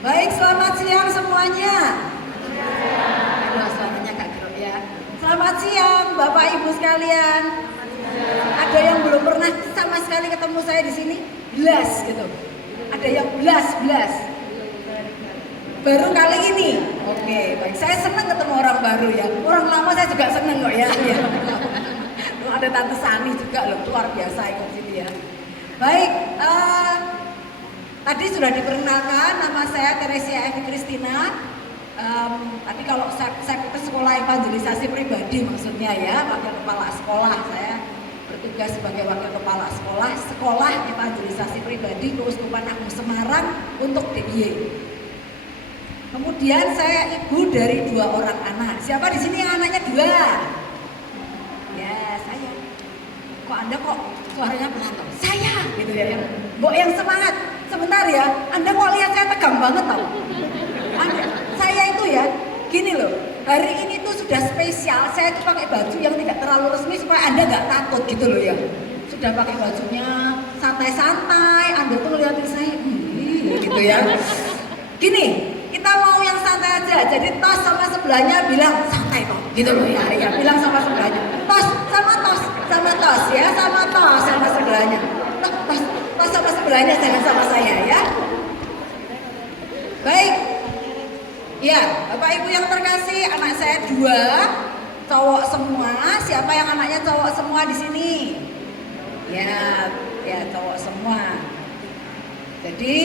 Baik, selamat siang semuanya. Aduh, suaranya gak gerok ya. Selamat siang Bapak Ibu sekalian. Ada yang belum pernah sama sekali ketemu saya di sini? Belas gitu. Ada yang belas. Baru kali ini. Oke, baik. Saya senang ketemu orang baru ya. Orang lama saya juga senang kok ya. Ada Tante Sani juga loh, luar biasa ikut sini ya. Baik, tadi sudah diperkenalkan, nama saya Teresia Evi Kristina. Tadi kalau saya ke sekolah evangelisasi pribadi maksudnya ya, wakil kepala sekolah. Saya bertugas sebagai wakil kepala sekolah evangelisasi pribadi Keuskupan Agung Semarang untuk DIY. Kemudian saya ibu dari 2 orang anak. Siapa di sini yang anaknya 2? Ya, saya. Kok Anda kok suaranya pelan? Saya gitu ya. Yang semangat. Sebentar ya, Anda kok lihat saya tegang banget tau? Saya itu ya, gini loh, hari ini tuh sudah spesial, saya tuh pakai baju yang tidak terlalu resmi supaya Anda nggak takut gitu loh ya. Sudah pakai bajunya santai-santai, Anda tuh ngeliatin saya, gitu ya. Gini, kita mau yang santai aja, jadi tos sama sebelahnya bilang santai kok, gitu loh ya, bilang sama sebelahnya, tos sama sebelahnya, tos sama sebelahnya, jangan sama saya ya. Baik, ya Bapak Ibu yang terkasih, anak saya 2, cowok semua. Siapa yang anaknya cowok semua di sini? Ya cowok semua. Jadi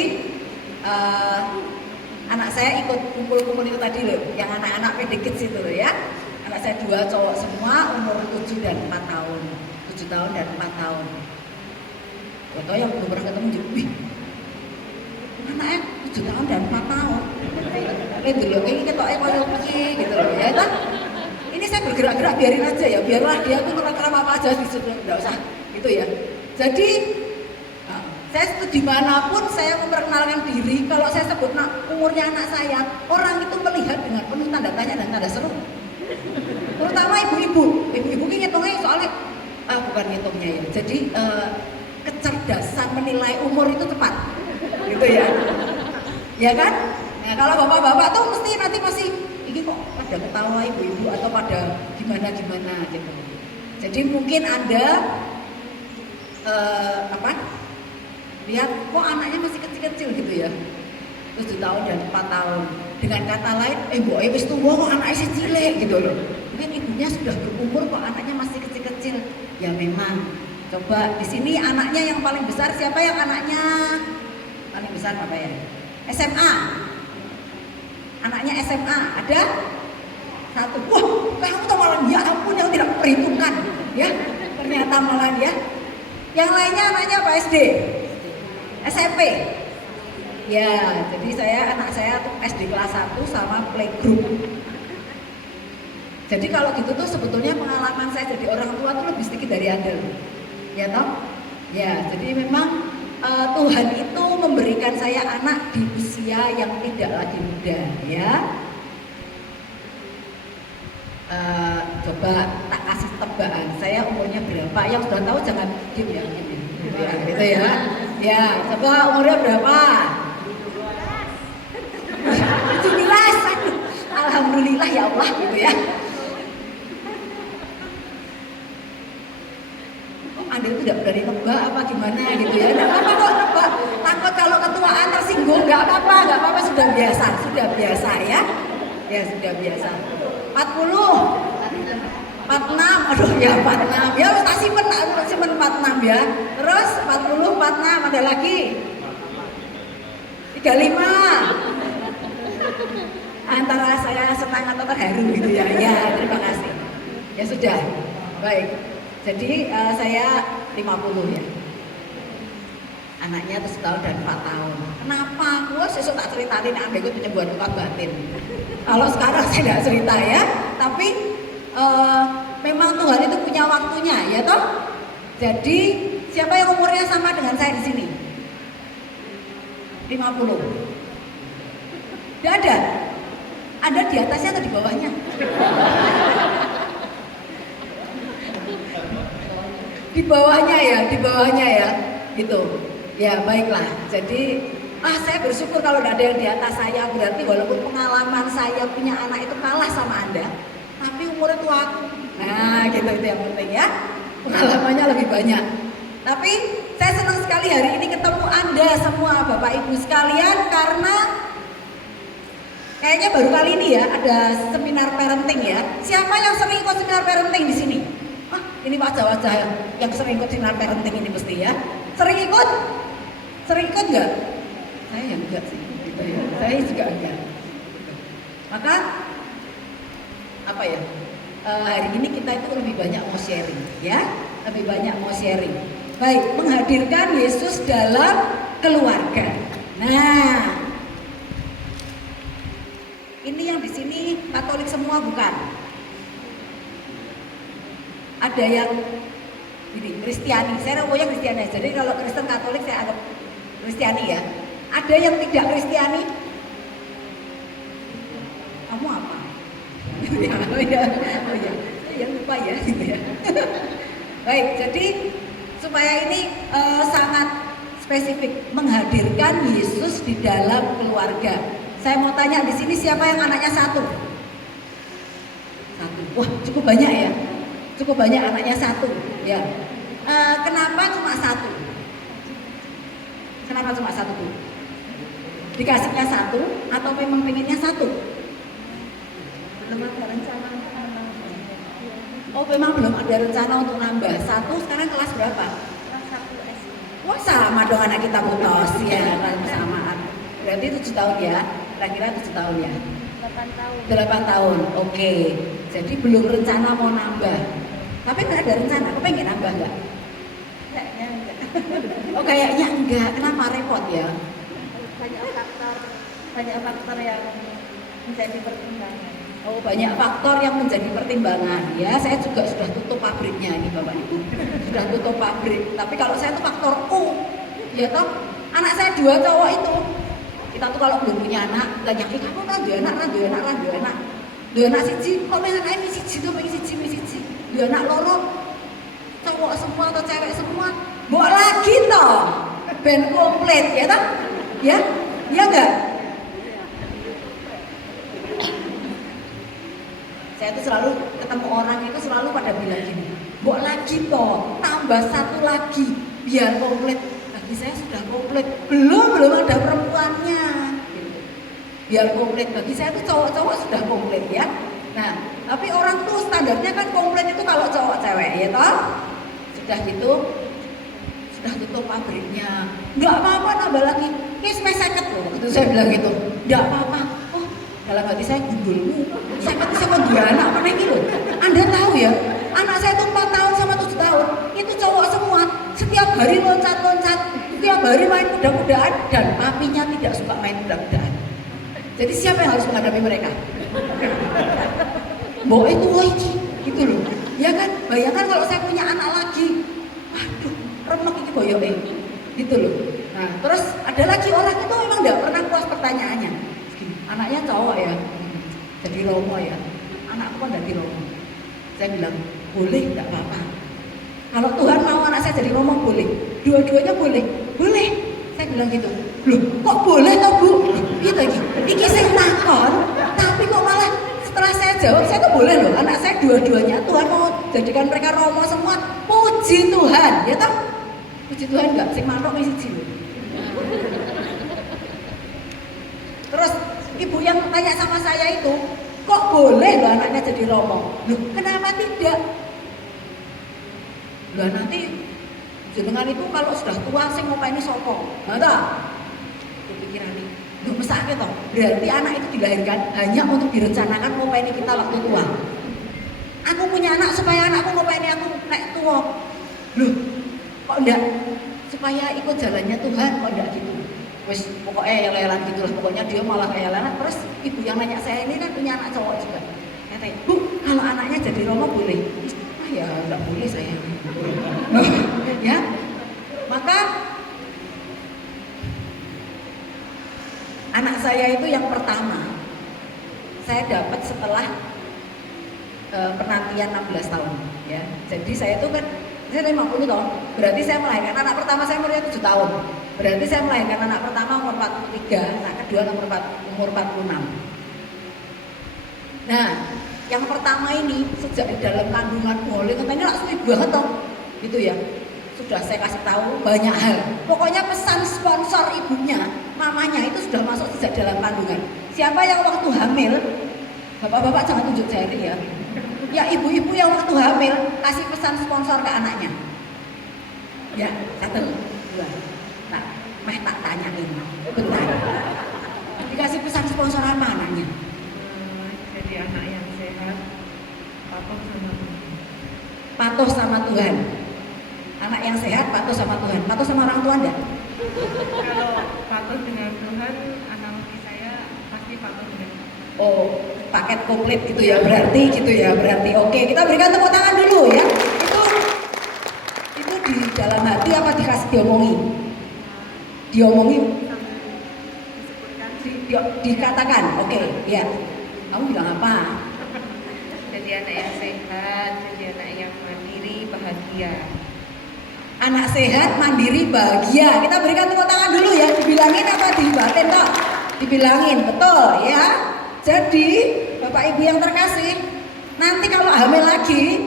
anak saya ikut kumpul-kumpul itu tadi loh, yang anak-anak PD Kids itu loh ya. Anak saya 2 cowok semua, umur 7 dan 4 tahun. 7 tahun dan 4 tahun. Atau yang belum pernah ketemu juga, wih, anaknya 7 tahun dan 4 tahun. Dulu ini ketoknya kalau piye gitu loh ya kan. Ini saya bergerak-gerak biarin aja ya, biarlah dia tuh ngerekam apa aja di situ, enggak usah gitu ya. Jadi saya dimanapun saya memperkenalkan diri, kalau saya sebut umurnya anak saya, orang itu melihat dengan penuh tanda tanya dan tanda seru. Terutama ibu-ibu ini ngitungnya soalnya bukan ngitungnya ya. Jadi kecerdasan menilai umur itu tepat, gitu ya. Ya kan? Nah, kalau bapak-bapak tuh mesti nanti masih ini kok pada ketawa ibu-ibu atau pada gimana gitu. Jadi mungkin Anda lihat kok anaknya masih kecil-kecil gitu ya, 7 tahun dan 4 tahun. Dengan kata lain, mbok wis tuwa kok anaknya masih cilik gitu loh. Mungkin ibunya sudah berumur kok anaknya masih kecil-kecil. Ya memang. Coba di sini anaknya yang paling besar siapa yang anaknya paling besar apa ya? SMA. Anaknya SMA ada 1. Wah, kamu tuh malah ya ampun yang tidak perhitungkan ya. Ternyata malah ya. Yang lainnya anaknya apa SD? SMP. Ya, jadi anak saya tuh SD kelas 1 sama playgroup. Jadi kalau gitu tuh sebetulnya pengalaman saya jadi orang tua tuh lebih sedikit dari Anda. Ya toh? Ya, jadi memang Tuhan itu memberikan saya anak di usia yang tidak lagi muda ya. Coba tak kasih tebakan, saya umurnya berapa? Yang sudah tahu jangan diem ya, gitu ya. Ya, coba umurnya berapa? 17. Alhamdulillah ya Allah gitu ya. Anda itu tidak berani nebak apa gimana gitu ya. Tidak apa-apa kok nebak. Takut kalau ketuaan tersinggung, nggak apa-apa, sudah biasa ya. Ya sudah biasa. 40, 46, aduh ya 46. Ya tak simpen 46 ya. Terus 40, 46 ada lagi. 35. Antara saya senang atau terharu gitu ya. Ya terima kasih. Ya sudah. Baik. Jadi saya 50 ya. Anaknya 7 tahun dan 4 tahun. Kenapa? Gue sesuk tak ceritain Anda itu penyembuhan luka batin. Kalau sekarang saya tidak cerita ya. Tapi memang Tuhan itu punya waktunya ya toh. Jadi siapa yang umurnya sama dengan saya di sini? 50. Tidak ada. Ada di atasnya atau di bawahnya? Di bawahnya ya, gitu. Ya baiklah. Jadi Saya bersyukur kalau nggak ada yang di atas saya, berarti walaupun pengalaman saya punya anak itu kalah sama Anda, tapi umurnya tua aku. Nah, gitu itu yang penting ya. Pengalamannya lebih banyak. Tapi saya senang sekali hari ini ketemu Anda semua Bapak Ibu sekalian, karena kayaknya baru kali ini ya ada seminar parenting ya. Siapa yang sering ikut seminar parenting di sini? Ini wajah-wajah yang sering ikut seminar parenting ini pasti ya. Sering ikut? Sering ikut nggak? Saya yang enggak sih, gitu ya. Saya juga enggak. Maka apa ya? Hari ini kita itu lebih banyak mau sharing, ya, lebih banyak mau sharing. Baik, menghadirkan Yesus dalam keluarga. Nah, ini yang di sini Katolik semua bukan? Ada yang ini Kristiani. Saya ngomongnya Kristiani. Jadi kalau Kristen Katolik saya anggap Kristiani ya. Ada yang tidak Kristiani? Kamu apa? Oh ya, saya lupa ya, gitu ya. Baik, jadi supaya ini sangat spesifik, menghadirkan Yesus di dalam keluarga. Saya mau tanya di sini siapa yang anaknya satu? Satu. Wah, cukup banyak ya. Cukup banyak anaknya satu. Ya. Kenapa cuma satu? Kenapa cuma satu tuh? Dikasihnya satu atau memang pengennya satu? Belum ada rencana untuk nambah. Oh, memang belum ada rencana untuk nambah. Satu sekarang kelas berapa? Kelas 1 SD. Wah, sama dong anak kita putus ya, kan bersamaan. Berarti 7 tahun ya? Kira-kira 7 tahun ya? 8 tahun. 8 tahun. Oke. Jadi belum rencana mau nambah. Tapi nggak ada rencana. Kok pengen nambah nggak? Kayaknya enggak. Oh, kayaknya enggak. Kenapa repot ya? Banyak faktor yang menjadi pertimbangan. Oh, banyak faktor yang menjadi pertimbangan ya. Saya juga sudah tutup pabriknya ini Bapak Ibu. Sudah tutup pabrik. Tapi kalau saya itu faktor U, ya toh. Anak saya 2 cowok itu. Kita tuh kalau belum punya anak, tanya, kamu randu anak. Dua anak siji, kok pengen ini siji tuh pengen siji. 2 anak loro, cowok semua atau cewek semua, bawa lagi toh, ben komplit ya toh, ya enggak? Saya tuh selalu ketemu orang itu selalu pada bilang gini, bawa lagi toh, tambah 1 lagi, biar komplit. Bagi saya sudah komplit, belum ada perempuannya. Biar komplit, bagi saya tuh cowok-cowok sudah komplit ya. Nah, tapi orang tuh standarnya kan komplit itu kalau cowok cewek ya toh. Sudah gitu, sudah tutup pabriknya. Enggak apa-apa nambah lagi. Ini seket loh, itu saya bilang gitu. Enggak apa-apa. Oh, dalam hati saya gundulmu. Seket sama 2 anak mana ini loh. Anda tahu ya, anak saya tuh 4 tahun sama 7 tahun. Itu cowok semua. Setiap hari loncat-loncat, setiap hari main kuda-kudaan, dan papinya tidak suka main kuda-kudaan. Jadi siapa yang harus menghadapi mereka? Mbok itu lagi, gitu loh. Ya kan, bayangkan kalau saya punya anak lagi. Waduh, remek ini boyok gitu loh. Nah, terus ada lagi orang itu memang tidak pernah puas pertanyaannya. Anaknya cowok ya, jadi romo ya. Anakku kan jadi romo. Saya bilang, boleh, tidak apa-apa. Kalau Tuhan mau anak saya jadi romo boleh. Dua-duanya boleh. Boleh. Saya bilang gitu. Loh, kok boleh toh Bu? Gitu lagi. Iki saya takon, tapi kok malah setelah saya jawab, saya tuh boleh loh. Anak saya dua-duanya Tuhan mau jadikan mereka romo semua. Puji Tuhan, ya toh? Puji Tuhan enggak? Sing mantok wis siji. Terus ibu yang tanya sama saya itu, kok boleh loh anaknya jadi romo? Loh, kenapa tidak? Loh, nanti jenengan itu kalau sudah tua sing ngopeni sapa? Nah, toh? Kepikiran ini. Loh, mesake toh. Berarti anak itu dilahirkan hanya untuk direncanakan ngopeni kita waktu tua. Aku punya anak supaya anakku ngopeni aku nek tua. Loh, kok enggak? Supaya ikut jalannya Tuhan, kok enggak gitu? Wes pokoknya elelan gitulah, pokoknya dia malah elelan. Terus ibu yang nanya saya ini kan punya anak cowok juga. Katanya, Bu, kalau anaknya jadi romo boleh? Ah ya enggak boleh saya. Ya, maka anak saya itu yang pertama saya dapat setelah penantian 16 tahun ya. Jadi saya itu kan saya 50 tahun, berarti saya melahirkan anak pertama saya umurnya 7 tahun. Berarti saya melahirkan anak pertama umur 43, anak kedua umur 46. Nah, yang pertama ini sejak di dalam kandungan boleh katanya langsung ibu banget toh, gitu ya. Sudah saya kasih tahu banyak hal. Pokoknya pesan sponsor ibunya, mamanya itu sudah masuk sejak dalam kandungan. Siapa yang waktu hamil, bapak-bapak jangan tunjuk jari ya. Ya ibu-ibu yang waktu hamil kasih pesan sponsor ke anaknya. Ya, 1, 2. Nah, meh tak tanyain, bentar. Dikasih pesan sponsor apa anaknya? Jadi anak yang sehat, patuh sama Tuhan. Patuh sama Tuhan. Anak yang sehat patuh sama Tuhan. Patuh sama orang tua enggak? Kalau patuh dengan Tuhan, analogi saya pasti patuh dengan Tuhan. Oh, paket komplit gitu ya berarti gitu ya berarti. Oke, kita berikan tepuk tangan dulu ya. Itu di dalam hati apa dikasih diomongi? Diomongi, dikatakan. Oke, ya. Kamu bilang apa? Jadi anak yang sehat, jadi anak yang mandiri, bahagia. Anak sehat, mandiri, bahagia. Kita berikan tepuk tangan dulu ya. Dibilangin apa dibatin kok? Dibilangin, betul ya. Jadi Bapak Ibu yang terkasih, nanti kalau hamil lagi,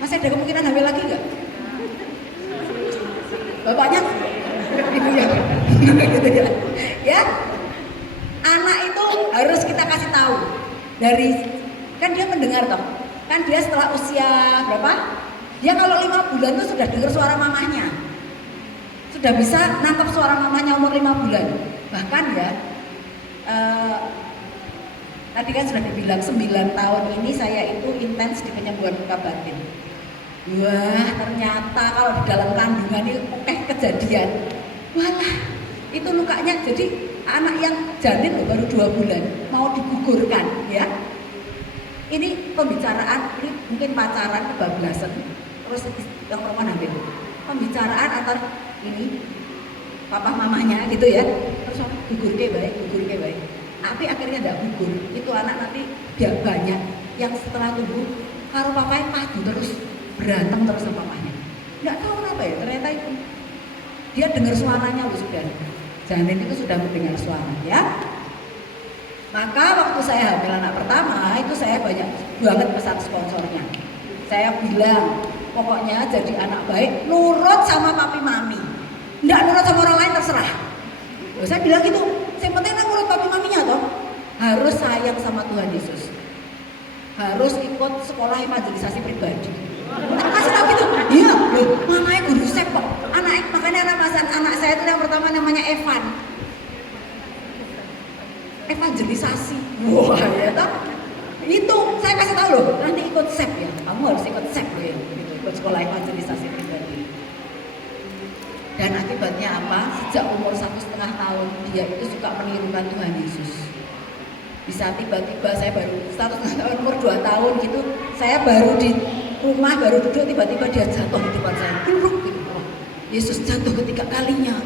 masih ada kemungkinan hamil lagi nggak? Bapaknya, ibunya, gitu ya. Ya, anak itu harus kita kasih tahu dari, kan dia mendengar toh, kan dia setelah usia berapa? Dia kalau 5 bulan tuh sudah dengar suara mamahnya, sudah bisa nangkap suara mamahnya umur 5 bulan. Bahkan ya, tadi kan sudah dibilang 9 tahun ini saya itu intens di penyembuhan luka batin. Wah, ternyata kalau di dalam kandungan ini kejadian, walah itu lukanya. Jadi anak yang janin loh, baru 2 bulan mau digugurkan ya. Ini pembicaraan, ini mungkin pacaran kebablasan, terus yang perempuan hamil. Pembicaraan antar ini papa mamanya gitu ya. Terus gugur ke baik. Tapi akhirnya tidak gugur. Itu anak nanti biar banyak yang setelah tumbuh karo papanya padu terus, berantem terus sama mamanya. Nggak tahu kenapa ya, ternyata itu dia dengar suaranya loh sudah. Janin itu sudah mendengar suara ya. Maka waktu saya hamil anak pertama itu saya banyak banget pesan sponsornya. Saya bilang pokoknya jadi anak baik, nurut sama papi mami. Nggak nurut sama orang lain terserah. Loh, saya bilang gitu, yang penting nurut papi maminya toh. Harus sayang sama Tuhan Yesus. Harus ikut sekolah evangelisasi pribadi. Kasih tau gitu, iya loh, mamanya guru sek kok. Makanya anak saya itu yang pertama namanya Evan. Evangelisasi, wah ya toh. Itu saya kasih tahu loh, nanti ikut sep ya, kamu harus ikut sep loh ya, gitu, ikut sekolah evangelisasi pribadi. Dan akibatnya apa? Sejak umur 1,5 tahun dia itu suka menirukan Tuhan Yesus. Bisa tiba-tiba saya baru 1,5 tahun, umur 2 tahun gitu, saya baru di rumah, baru duduk, tiba-tiba dia jatuh di depan saya, gitu. Yesus jatuh ketiga kalinya.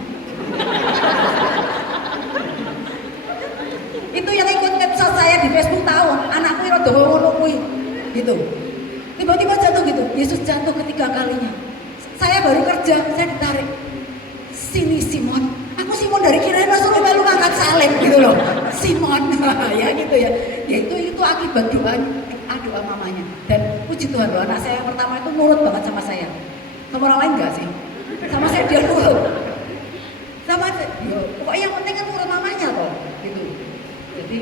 Itu yang ikut episode saya di Facebook tahu, anakku yang udah ngono kuwi gitu. Tiba-tiba jatuh gitu, Yesus jatuh ketiga kalinya. Saya baru kerja, saya ditarik. Sini Simon, aku Simon dari kirain langsung melu ngangkat salib gitu loh. Simon, ya gitu ya. Ya itu akibat doa mamanya. Dan puji Tuhan loh, anak saya yang pertama itu nurut banget sama saya. Sama orang lain enggak sih? Sama saya dia nurut. Sama yo, pokoknya yang penting kan nurut mamanya toh, gitu. Jadi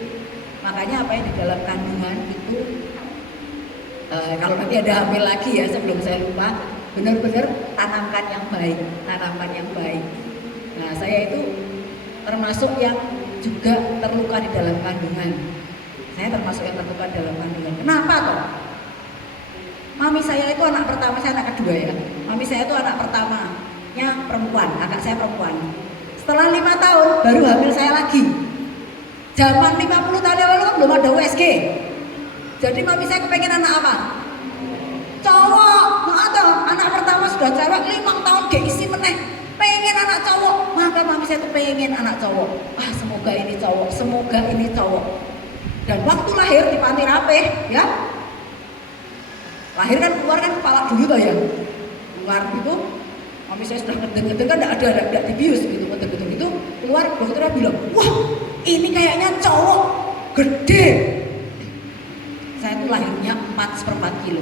makanya apa yang di dalam kandungan itu kalau nanti ada hamil lagi ya sebelum saya lupa, benar-benar tanamkan yang baik. Nah saya itu termasuk yang juga terluka di dalam kandungan. Saya termasuk yang terluka di dalam kandungan. Kenapa toh? Mami saya itu anak pertama, saya anak kedua ya. Mami saya itu anak pertamanya perempuan, kakak saya perempuan. Setelah 5 tahun baru hamil saya lagi. Zaman 50 tahun yang lalu kan belum ada USG. Jadi mami saya kepengen anak apa? Cowok. Ada anak pertama sudah cewek, 5 tahun gak isi meneh. Pengen anak cowok. Maka mami saya tuh pengen anak cowok. Semoga ini cowok. Dan waktu lahir di panti rapih ya. Lahir kan keluar kan kepala dulu toh ya. Keluar gitu. Mami saya sudah ngedeng-ngedeng kan enggak dibius gitu, ngedeng-ngedeng itu keluar dokternya bilang, wah ini kayaknya cowok gede. Saya tuh lahirnya 4/4 kilo.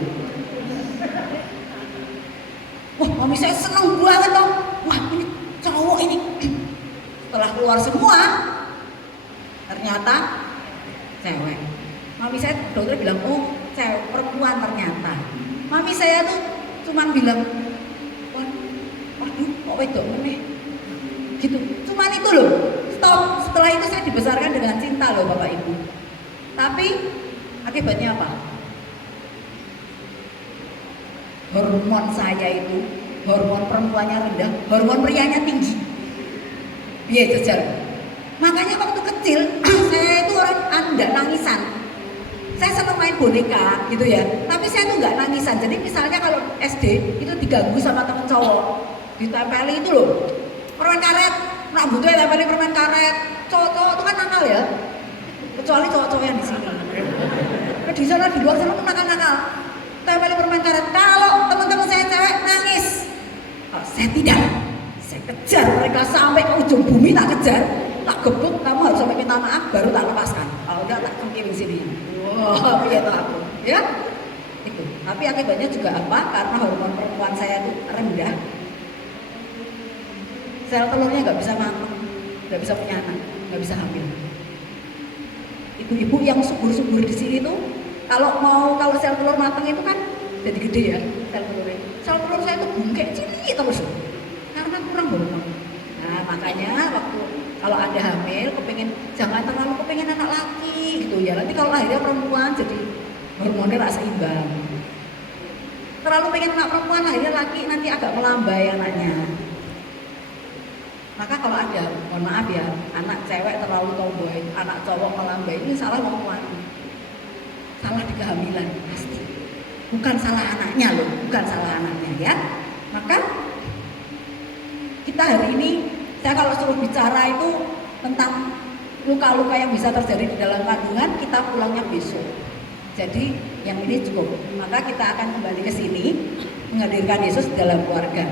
Wah mami saya seneng banget dong, wah ini cowok ini. Setelah keluar semua, ternyata cewek. Mami saya dokter bilang, oh cewek, perempuan ternyata. Mami saya tuh cuman bilang, waduh kok wedok meneh gitu, cuman itu loh, stop. Setelah itu saya dibesarkan dengan cinta loh Bapak Ibu. Tapi akibatnya apa? Hormon saya itu, hormon perempuannya rendah, hormon prianya tinggi. Iya jajar. Makanya waktu kecil saya itu orang enggak nangisan. Saya senang main boneka gitu ya, tapi saya tuh nggak nangisan. Jadi misalnya kalau SD itu diganggu sama temen cowok, ditempeli itu loh permen karet, rambutnya tempeli permen karet. Cowok-cowok itu kan nakal ya, kecuali cowok-cowok yang di sini. Nah, di sana di luar sana tuh nakal-nakal, tempeli permen karet. Kalau teman-teman saya cewek nangis, oh, saya tidak. Saya kejar mereka sampai ke ujung bumi, tak kejar, tak gebuk, kamu harus sampai minta maaf baru tak lepaskan. Kalau udah tak kengkiling sini. Wah, iya tuh aku, ya. Itu. Tapi akibatnya juga apa? Karena hormon perempuan saya itu rendah. Sel telurnya nggak bisa matang, nggak bisa punya anak, nggak bisa hamil. Ibu-ibu yang subur-subur di sini tuh, kalau sel telur matang itu kan jadi gede ya sel telurnya. Sel telur saya tuh bungkek cilik terus. Karena kurang hormon. Nah makanya waktu kalau ada hamil, jangan terlalu kepengen anak laki gitu ya. Nanti kalau lahirnya perempuan jadi hormonnya nggak seimbang. Terlalu pengen anak perempuan, lahirnya laki nanti agak melambai anaknya. Maka kalau ada, mohon maaf ya, anak cewek terlalu tomboy, anak cowok melambai, ini salah perempuan. Salah di kehamilan pasti. Bukan salah anaknya loh, bukan salah anaknya ya. Maka kita hari ini, saya kalau suruh bicara itu tentang luka-luka yang bisa terjadi di dalam kandungan, kita pulangnya besok. Jadi yang ini cukup. Maka kita akan kembali ke sini menghadirkan Yesus dalam keluarga.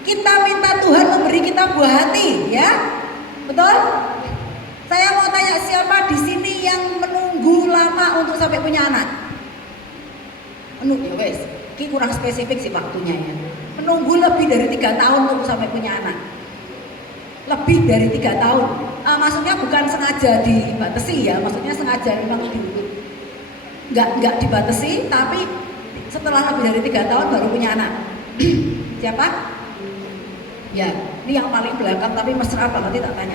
Kita minta Tuhan memberi kita buah hati, ya, betul? Saya mau tanya siapa di sini yang menunggu lama untuk sampai punya anak? Menunggu, wes. Ini kurang spesifik sih waktunya ya. Menunggu lebih dari 3 tahun untuk sampai punya anak. Lebih dari 3 tahun. Maksudnya bukan sengaja dibatasi ya, maksudnya sengaja memang nggak dibatasi, tapi setelah lebih dari 3 tahun baru punya anak. Siapa? Ya, ini yang paling belakang tapi mesra banget, tak tanya.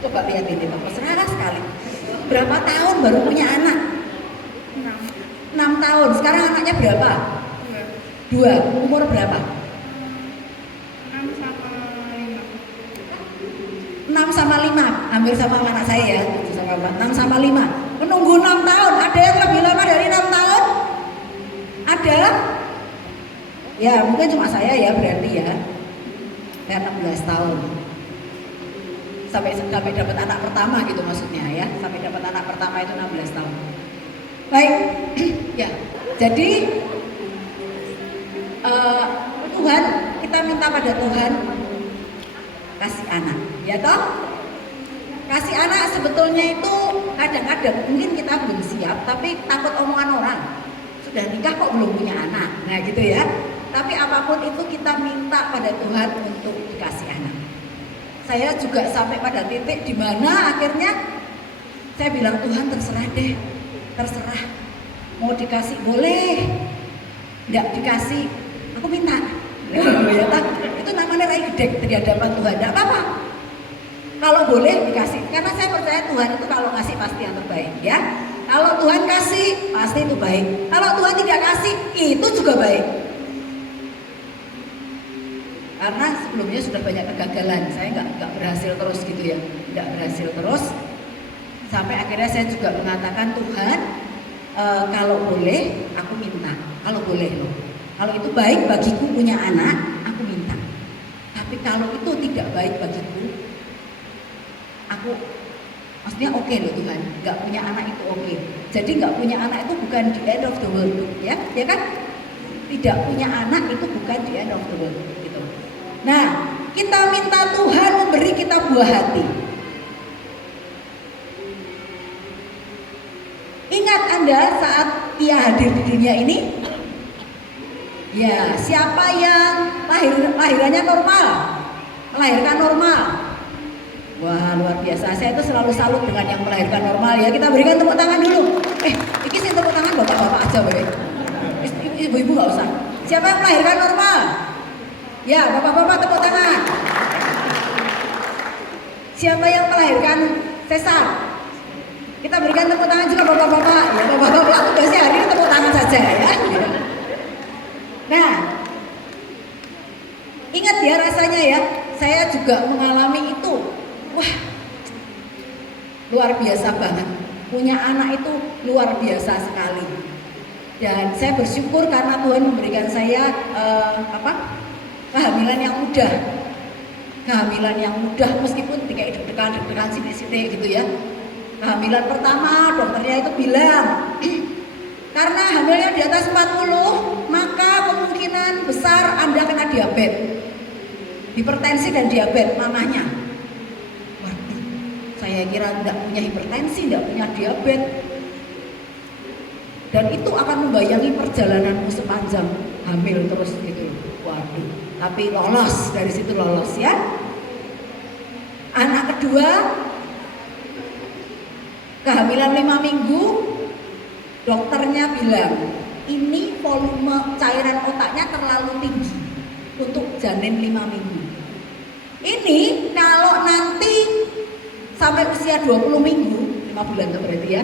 Coba lihat ini, Pak, mesra sekali. Berapa tahun baru punya anak? 6 tahun. Sekarang anaknya berapa? 2. Umur berapa? 6 sama 5, hampir sama anak saya ya, 6 sama 5. Menunggu 6 tahun, ada yang lebih lama dari 6 tahun? Ada? Ya mungkin cuma saya ya berarti ya. Ya 16 tahun. Sampai dapat anak pertama gitu maksudnya ya. Sampai dapat anak pertama itu 16 tahun. Baik, ya. Jadi Tuhan, kita minta pada Tuhan kasih anak, ya toh? Kasih anak sebetulnya itu kadang-kadang mungkin kita belum siap, tapi takut omongan orang. Sudah nikah kok belum punya anak, nah gitu ya. Tapi apapun itu kita minta pada Tuhan untuk dikasih anak. Saya juga sampai pada titik di mana akhirnya saya bilang Tuhan terserah deh, terserah. Mau dikasih boleh, nggak dikasih aku minta. Ya, itu namanya rai gedek di hadapan Tuhan, nggak apa-apa. Kalau boleh dikasih, karena saya percaya Tuhan itu kalau ngasih pasti yang terbaik ya. Kalau Tuhan kasih pasti itu baik. Kalau Tuhan tidak kasih itu juga baik. Karena sebelumnya sudah banyak kegagalan, saya nggak berhasil terus gitu ya, nggak berhasil terus. Sampai akhirnya saya juga mengatakan Tuhan, kalau boleh aku minta, kalau boleh loh. Kalau itu baik bagiku punya anak, aku minta. Tapi kalau itu tidak baik bagiku, aku maksudnya oke loh Tuhan, nggak punya anak itu oke. Jadi nggak punya anak itu bukan the end of the world, ya kan? Tidak punya anak itu bukan the end of the world, gitu. Nah, kita minta Tuhan memberi kita buah hati. Ingat Anda saat ia hadir di dunia ini? Ya, siapa yang lahirannya normal? Melahirkan normal. Wah, luar biasa. Saya itu selalu salut dengan yang melahirkan normal ya. Kita berikan tepuk tangan dulu. Ini sih tepuk tangan bapak-bapak aja, boleh. Ibu-ibu nggak usah. Siapa yang melahirkan normal? Ya, bapak-bapak tepuk tangan. Siapa yang melahirkan sesar? Kita berikan tepuk tangan juga bapak-bapak. Ya, bapak-bapak tugasnya hari ini tepuk tangan saja ya. Nah, ingat ya rasanya ya. Saya juga mengalami itu. Wah, luar biasa banget. Punya anak itu luar biasa sekali. Dan saya bersyukur karena Tuhan memberikan saya kehamilan yang mudah. Kehamilan yang mudah meskipun kayak deg-degan sini-sini gitu ya. Kehamilan pertama dokternya itu bilang karena hamilnya di atas 40 maka kemungkinan besar Anda kena diabetes. Hipertensi dan diabetes mamanya. Waduh, saya kira tidak punya hipertensi, tidak punya diabetes. Dan itu akan membayangi perjalananmu sepanjang hamil terus gitu. Waduh, tapi lolos, dari situ lolos ya. Anak kedua kehamilan 5 minggu, dokternya bilang ini volume cairan otaknya terlalu tinggi untuk janin 5 minggu. Ini kalau nanti sampai usia 20 minggu, 5 bulan itu berarti ya,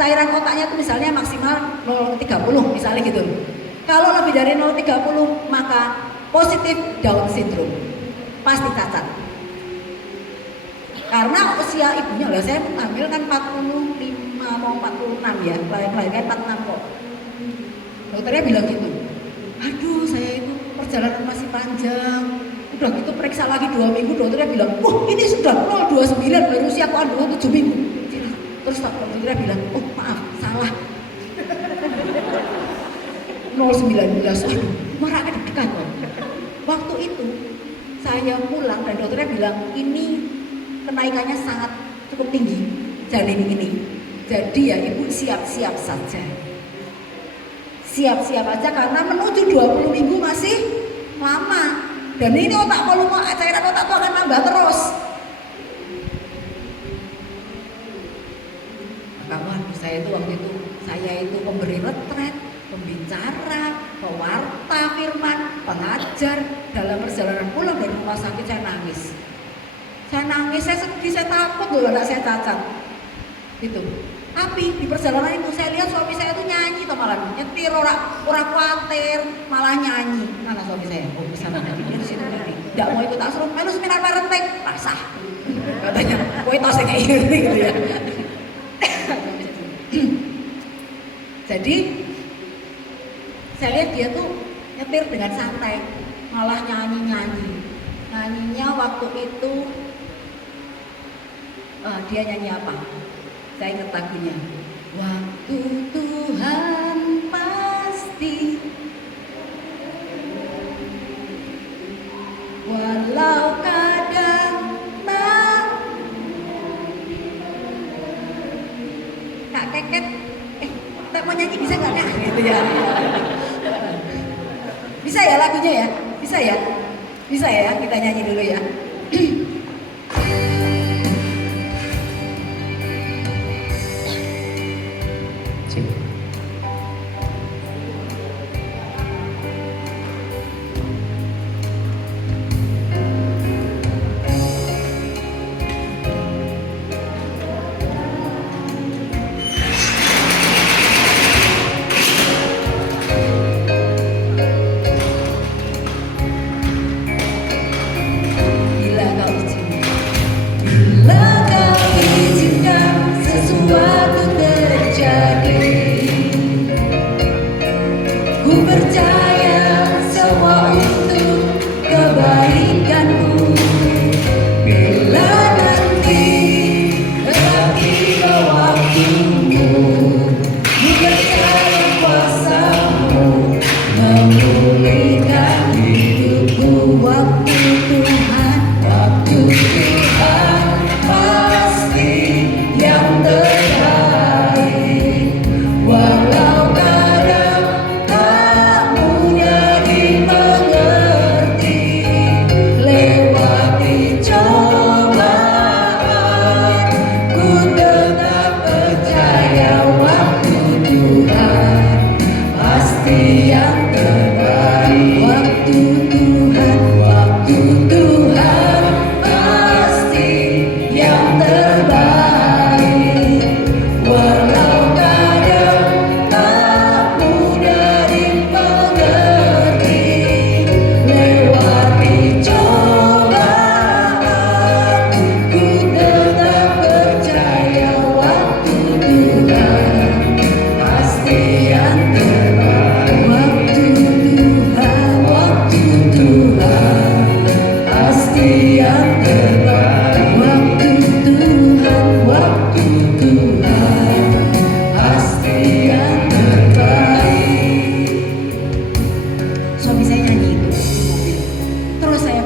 cairan otaknya itu misalnya maksimal 0,30 misalnya gitu. Kalau lebih dari 0,30 maka positif Down syndrome, pasti cacat. Karena usia ibunya, lah saya hamil kan 45 mau 46 ya, melahirkan 46 kok. Dokternya bilang gitu, aduh saya itu perjalanan masih panjang. Udah gitu periksa lagi 2 minggu, dokternya bilang, wah ini sudah 0,29 baru usia kandungan 7 minggu. Terus dokternya bilang, oh maaf salah 0,19, aduh marahnya deg-degan kok. Waktu itu saya pulang dan dokternya bilang ini kenaikannya sangat cukup tinggi janin ini. Jadi ya ibu siap-siap saja. Siap-siap aja karena menuju 20 minggu masih lama. Dan ini otak volume cairan otak itu akan nambah terus. Kawan saya itu waktu itu saya itu pemberi retret, pembicara, pewarta firman, pengajar. Dalam perjalanan pulang dari rumah sakit saya nangis. Saya nangis, saya sedih, saya takut loh anak saya cacat. Gitu. Tapi di perjalanan itu saya lihat suami saya itu nyanyi toh malah nyetir orang khawatir malah nyanyi. Mana suami saya? Oh bisa nyanyi di situ nanti. Tidak mau ikut asrum, melu seminar parenting, pasah. Katanya, kowe tos kayak gitu ya. Jadi saya lihat dia tuh nyetir dengan santai, malah nyanyi. Nyanyinya waktu itu dia nyanyi apa? Saya ingat lagunya. Waktu Tuhan pasti, walau kadang Kak Keket, tak mau nyanyi bisa nggak Kak? Gitu ya. Bisa ya lagunya ya? Bisa ya? Bisa ya? Kita nyanyi dulu ya.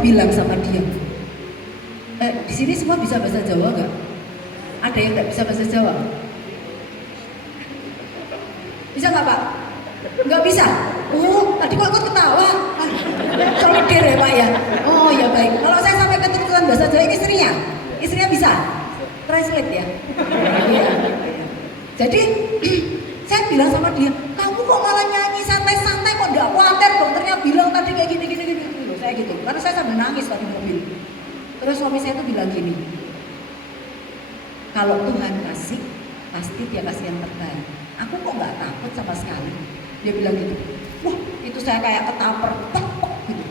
bilang sama dia, di sini semua bisa bahasa Jawa nggak? Ada yang nggak bisa bahasa Jawa? Bisa nggak Pak? Nggak bisa? Oh, tadi kok ikut ketawa? Solider ya Pak ya? Oh ya baik. Kalau saya sampai keturunan bahasa Jawa ini istrinya bisa? Translate ya? Iya. Jadi saya bilang sama dia, kamu kok malah nyanyi santai-santai kok nggak khawatir, dokternya bilang tadi kayak gini loh, saya gitu. Karena saya sambil nangis tadi mobil. Terus suami saya tuh bilang gini, kalau Tuhan kasih, pasti dia kasih yang terbaik. Aku kok nggak takut sama sekali. Dia bilang gitu. Wah, itu saya kayak ketaper, gitu.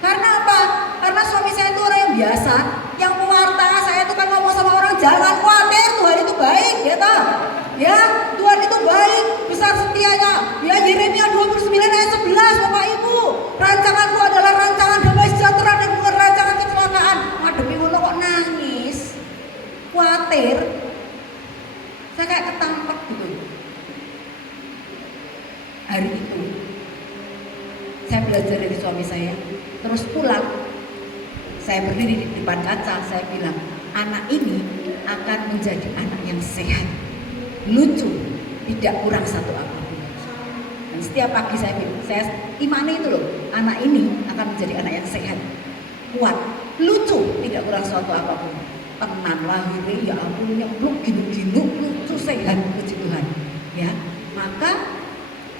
Karena apa? Karena suami saya itu orang yang biasa, yang pewarta. Saya tuh kan ngomong sama orang, jangan khawatir, Tuhan itu baik, ya toh? Ya, Tuhan itu baik, besar setianya. Ya, Yeremia 29 ayat 11, Bapak Ibu. Rancanganku adalah rancangan damai sejahtera dan bukan rancangan kecelakaan. Ngadepi ngono kok nangis, khawatir. Saya kayak ketampek gitu. Hari itu saya belajar dari suami saya. Terus pulang, saya berdiri di depan kaca. Saya bilang, anak ini akan menjadi anak yang sehat, lucu, tidak kurang satu apapun. Dan setiap pagi saya bilang, saya imani itu loh, anak ini akan menjadi anak yang sehat, kuat, lucu, tidak kurang suatu apapun. Tenan lahirnya, ya ampun, nyebluk, ginu-ginu, lucu, sehat, puji Tuhan. Ya, maka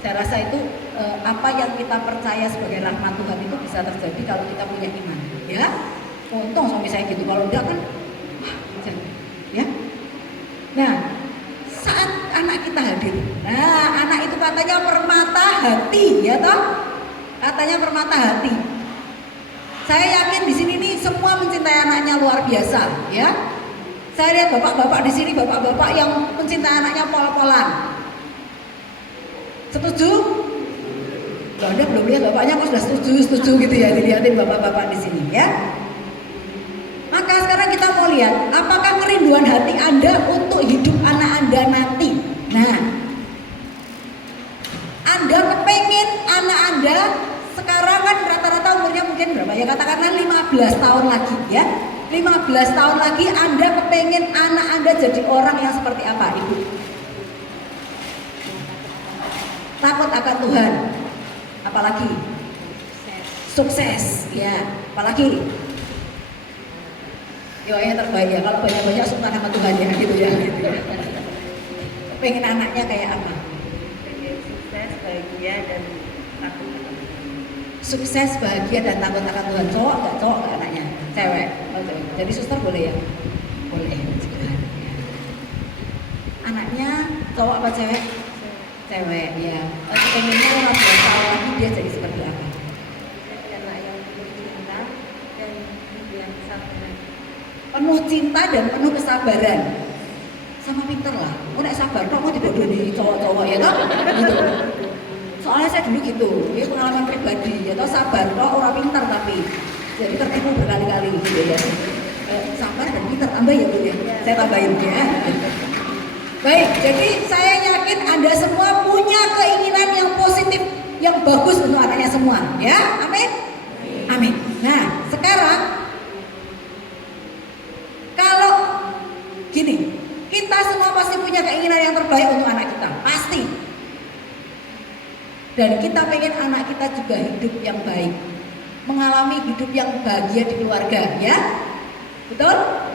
saya rasa itu apa yang kita percaya sebagai rahmat Tuhan itu bisa terjadi kalau kita punya iman. Ya, untung suami saya gitu. Kalau enggak kan, wah, ya. Nah, saat anak kita hadir, nah anak itu katanya permata hati, ya toh? Katanya permata hati. Saya yakin di sini nih semua mencintai anaknya luar biasa, ya. Saya lihat bapak-bapak di sini, bapak-bapak yang mencintai anaknya pol-polan. Setuju? Kalau Anda belum lihat bapaknya kok sudah setuju gitu ya, dilihatin bapak-bapak di sini, ya. Maka sekarang kita mau lihat, apakah kerinduan hati Anda untuk hidup anak Anda nanti? Nah, Anda kepengen anak Anda sekarang kan rata-rata umurnya mungkin berapa ya? Katakanlah 15 tahun lagi ya. 15 tahun lagi Anda kepengen anak Anda jadi orang yang seperti apa? Ibu? Takut akan Tuhan. Apalagi? Sukses. Ya, apalagi? Yo, yang terbaik ya. Kalau banyak-banyak suka sama Tuhan ya, gitu ya. Pengen anaknya kayak apa? Sukses, bahagia, dan takut akan Tuhan. Sukses, bahagia, dan takut akan Tuhan. Cowok nggak anaknya? Cewek. Oh, cewek. Jadi suster boleh ya? Boleh. Anaknya cowok apa cewek? Cewek, ya. Pengennya 15 tahun lagi dia jadi seperti apa? Anak yang penuh cinta dan yang sabar. Penuh cinta dan penuh kesabaran. Sama pinter lah. Oh, nek sabar kok mau dibodohi cowok-cowok ya toh? Gitu. Soalnya saya dulu gitu, ini pengalaman pribadi, ya toh sabar kok orang pinter tapi jadi tertipu berkali-kali gitu ya. Sabar dan pinter tambah ya Bu ya. Saya tambahin ya. Baik, jadi saya yakin Anda semua punya keinginan yang positif, yang bagus untuk anaknya semua, ya. Amin. Amin. Nah, sekarang kalau gini, kita semua pasti punya keinginan yang terbaik untuk anak kita, pasti. Dan kita pengen anak kita juga hidup yang baik, mengalami hidup yang bahagia di keluarga, ya. Betul?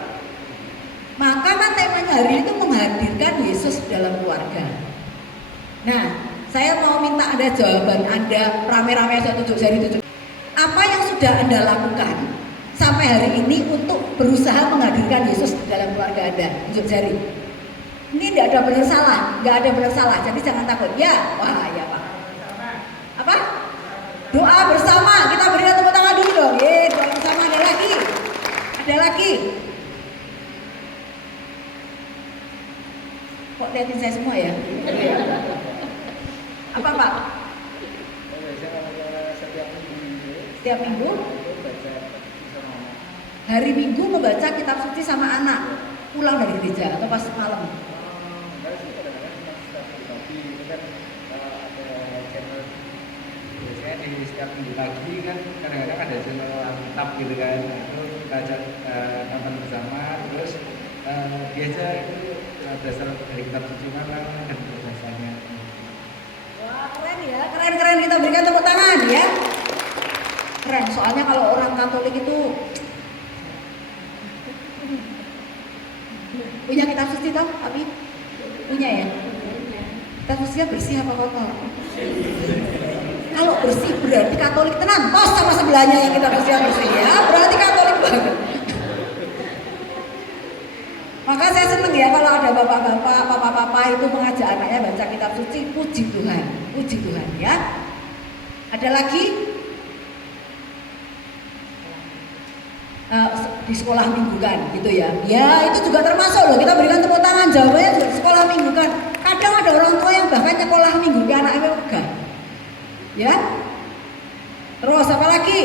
Maka kan temanya hari itu menghadirkan Yesus dalam keluarga. Nah, saya mau minta ada jawaban Anda rame-rame, saya tunjuk jari tunjuk. Apa yang sudah Anda lakukan sampai hari ini untuk berusaha menghadirkan Yesus dalam keluarga Anda? Tunjuk jari. Ini tidak ada benar salah, nggak ada benar salah. Jadi jangan takut. Ya, wah ya Pak. Apa? Doa bersama. Kita berikan tepuk tangan dulu dong. Doa bersama. Ada lagi. Ada lagi. Kok liatin saya semua ya? Apa Pak? Setiap minggu? Hari Minggu membaca kitab suci sama anak. Pulang dari gereja atau pas malam? masih setiap minggu pagi kan kadang-kadang ada channel Alkitab gitu kan, itu kita ajak nonton bersama, terus biasa itu berasal dari kitab suci mana dan bahasanya. Wah, keren ya, keren. Kita berikan tepuk tangan ya. Keren, soalnya kalau orang Katolik itu punya kitab suci toh, Abi? Punya ya? Kitab sucinya bersih apa kotor? Kalau bersih berarti Katolik tenan. Pos sama sebelahnya yang kitab sucinya bersih ya, berarti Katolik banget. Maka saya seneng ya kalau ada bapak-bapak, papa-papa itu mengajak anaknya baca kitab suci. Puji Tuhan ya. Ada lagi di sekolah minggu kan, gitu ya. Ya itu juga termasuk loh. Kita berikan tepuk tangan, jawabannya juga sekolah minggu kan. Kadang ada orang tua yang bahkan sekolah minggu ke anaknya enggak. Ya. Terus apa lagi?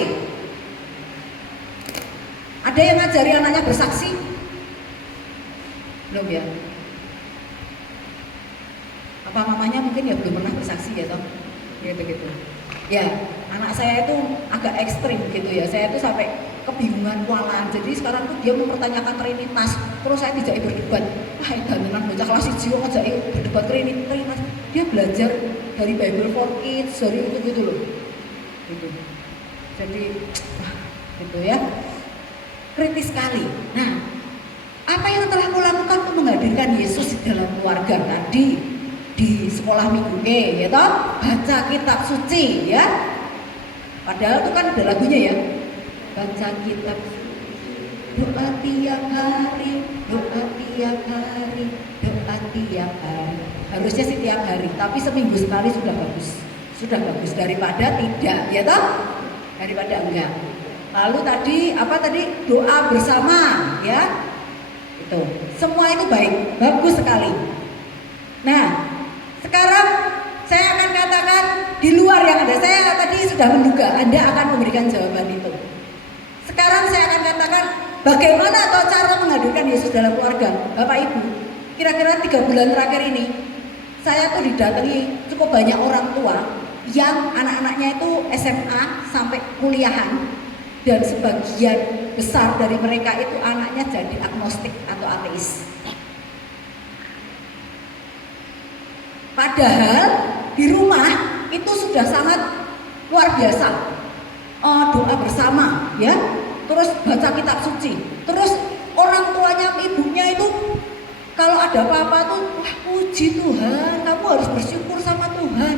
Ada yang ngajari anaknya bersaksi? Belum ya? Apa mamanya mungkin ya belum pernah bersaksi ya toh? Gitu. Ya, anak saya itu agak ekstrim gitu ya. Saya itu sampai kebingungan kualan. Jadi sekarang tuh dia mempertanyakan Trinitas. Terus saya tidak berdebat. Wah, edan bocah kelas 1 ngajak berdebat Trinitas. Dia belajar dari Bible for Kids, dari itu gitu loh. Gitu. Jadi wah, gitu ya. Kritis sekali. Nah, apa yang telah kulakukan untuk menghadirkan Yesus di dalam keluarga tadi di sekolah minggu ya toh? Baca kitab suci ya. Padahal itu kan ada lagunya ya. Baca kitab doa tiap hari, doa tiap hari, doa tiap hari. Harusnya sih tiap hari, tapi seminggu sekali sudah bagus daripada tidak ya toh? Daripada enggak. Lalu tadi apa tadi? Doa bersama ya. Itu semua itu baik, bagus sekali. Nah, sekarang saya akan katakan di luar yang ada. Saya tadi sudah menduga Anda akan memberikan jawaban itu. Sekarang saya akan katakan bagaimana atau cara menghadirkan Yesus dalam keluarga. Bapak Ibu, kira-kira 3 bulan terakhir ini saya tuh didatangi cukup banyak orang tua yang anak-anaknya itu SMA sampai kuliahan. Dan sebagian besar dari mereka itu anaknya jadi agnostik atau ateis. Padahal di rumah itu sudah sangat luar biasa. Doa bersama ya, terus baca kitab suci. Terus orang tuanya, ibunya itu kalau ada apa-apa tuh, wah puji Tuhan, kamu harus bersyukur sama Tuhan.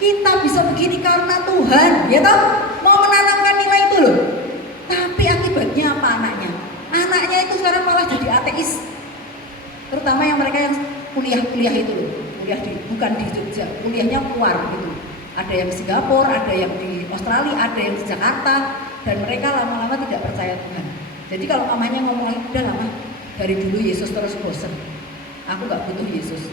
Kita bisa begini karena Tuhan, ya toh? Mau menanamkan nilai itu loh. Tapi akibatnya apa anaknya? Anaknya itu sekarang malah jadi ateis. Terutama yang mereka yang kuliah itu loh. Bukan di Jogja, kuliahnya keluar gitu. Ada yang di Singapura, ada yang di Australia, ada yang di Jakarta. Dan mereka lama-lama tidak percaya Tuhan. Jadi kalau mamanya ngomong, udah lama dari dulu Yesus terus bosen. Aku gak butuh Yesus.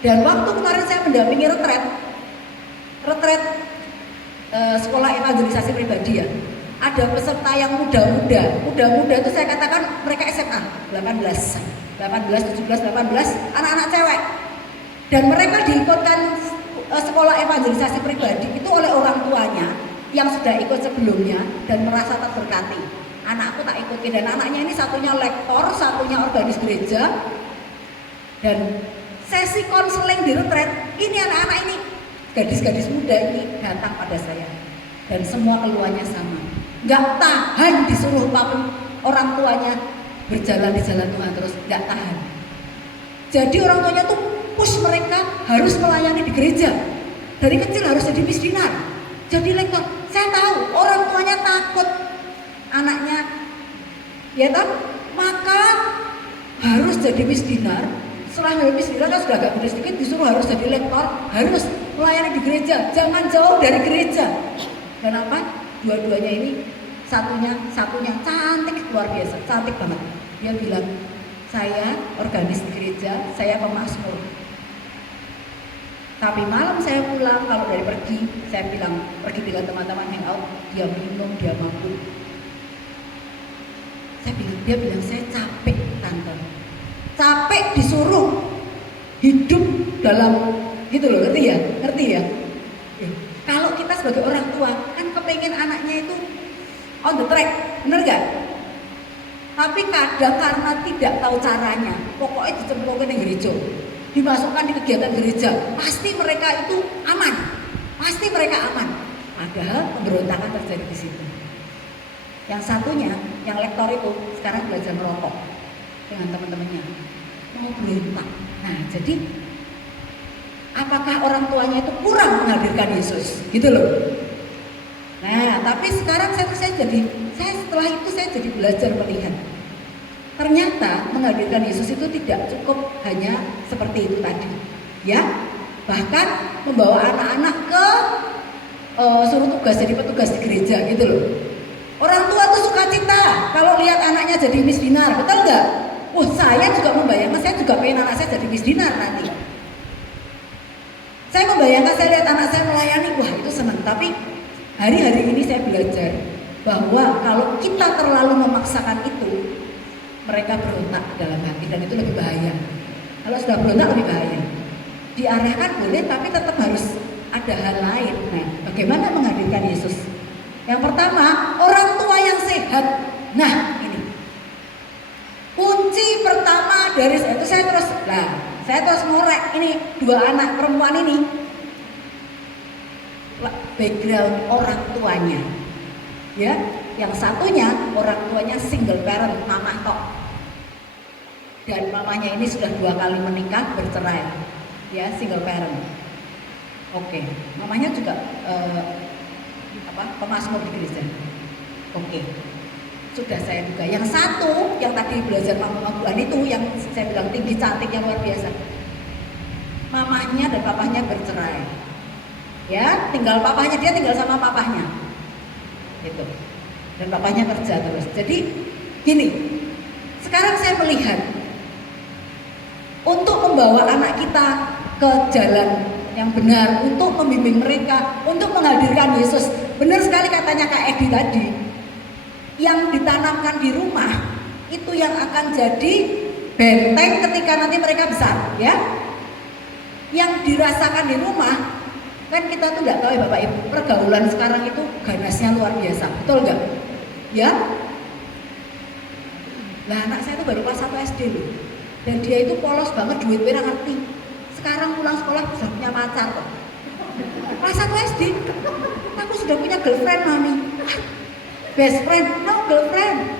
Dan waktu kemarin saya mendampingi retret sekolah evangelisasi pribadi ya, ada peserta yang muda itu saya katakan mereka SMA 18, 17, 18 anak-anak cewek, dan mereka diikutkan sekolah evangelisasi pribadi itu oleh orang tuanya yang sudah ikut sebelumnya dan merasa terberkati. Anakku tak ikuti, dan anaknya ini satunya lektor, satunya organis gereja, dan sesi konseling di retret ini anak-anak ini, gadis-gadis muda ini datang pada saya dan semua keluhannya sama, nggak tahan disuruh orang tuanya berjalan di jalan Tuhan terus, nggak tahan. Jadi orang tuanya tuh push mereka harus melayani di gereja, dari kecil harus jadi misdinar, jadi lektor. Saya tahu orang tuanya takut anaknya, ya kan, maka harus jadi misdinar. Setelah jadi misdinar kan sudah agak gede sedikit, disuruh harus jadi lektor, harus melayani di gereja, jangan jauh dari gereja. Dan apa? Dua-duanya ini satunya cantik luar biasa, cantik banget. Dia bilang, saya organis di gereja, saya pemazmur. Tapi malam saya pulang, kalau dari saya pergi dengan teman-teman hangout, dia minum, dia mabuk. Dia bilang, saya capek tante, capek disuruh hidup dalam gitu loh, ngerti ya? Ngerti ya? Kalau kita sebagai orang tua kan kepengen anaknya itu on the track, bener gak? Tapi kadang karena tidak tahu caranya, pokoknya dicemplungin di gereja, dimasukkan di kegiatan gereja, pasti mereka itu aman, pasti mereka aman. Padahal pemberontakan terjadi di situ. Yang satunya, yang lektor itu sekarang belajar merokok dengan teman-temannya, mau berontak. Nah, jadi apakah orang tuanya itu kurang menghadirkan Yesus, gitu loh. Nah, tapi sekarang saya setelah itu saya jadi belajar melihat. Ternyata menghadirkan Yesus itu tidak cukup hanya seperti itu tadi, ya. Bahkan membawa anak-anak ke suruh tugas jadi petugas di gereja, gitu loh. Orang tua tuh suka cita kalau lihat anaknya jadi Miss Dinar, betul nggak? Saya juga membayangkan, saya juga pengen anak saya jadi Miss Dinar nanti. Saya membayangkan saya lihat anak saya melayani, wah itu senang. Tapi hari-hari ini saya belajar bahwa kalau kita terlalu memaksakan itu, mereka berontak dalam hati dan itu lebih bahaya. Kalau sudah berontak lebih bahaya. Diarahkan boleh, tapi tetap harus ada hal lain. Nah, bagaimana menghadirkan Yesus? Yang pertama, orang tua yang sehat. Nah, ini kunci pertama dari itu. Saya terus ngorek ini dua anak perempuan ini, background orang tuanya, ya. Yang satunya orang tuanya single parent, mamah tok, dan mamanya ini sudah 2 kali menikah bercerai, ya, single parent. Oke, mamanya juga pemasmur di gereja. Oke, sudah saya duga. Yang satu yang tadi belajar mampu-mampuan itu, yang saya bilang tinggi cantik yang luar biasa, mamahnya dan papahnya bercerai, ya, dia tinggal sama papahnya, gitu. Dan papahnya kerja terus. Jadi gini, sekarang saya melihat untuk membawa anak kita ke jalan yang benar, untuk membimbing mereka, untuk menghadirkan Yesus. Benar sekali katanya Kak Edi tadi, yang ditanamkan di rumah itu yang akan jadi benteng ketika nanti mereka besar, ya. Yang dirasakan di rumah, kan kita tuh nggak tahu ya Bapak Ibu, pergaulan sekarang itu ganasnya luar biasa, betul nggak? Ya. Nah, anak saya itu baru kelas 1 SD loh, dan dia itu polos banget, duit merah ngerti. Sekarang pulang sekolah sudah punya pacar kok. Kelas 1 SD, aku sudah punya girlfriend mami. Best friend, no girlfriend.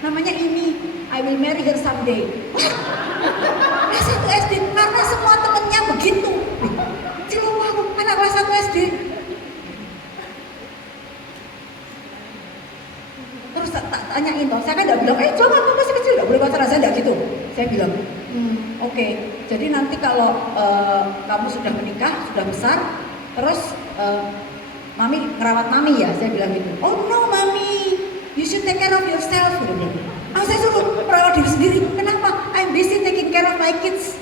Namanya ini, I will marry her someday. Kelas 1 SD, karena semua temennya begitu. Cilok aku, anak kelas 1 SD. Terus tak tanyain toh, saya kan gak bilang, jangan, kamu masih kecil, gak boleh pacaran, saya gak gitu. Saya bilang, oke. Jadi nanti kalau kamu sudah menikah, sudah besar, terus mami ngerawat mami ya, saya bilang gitu. Oh no mami, you should take care of yourself. Saya suruh merawat diri sendiri. Kenapa? I'm busy taking care of my kids.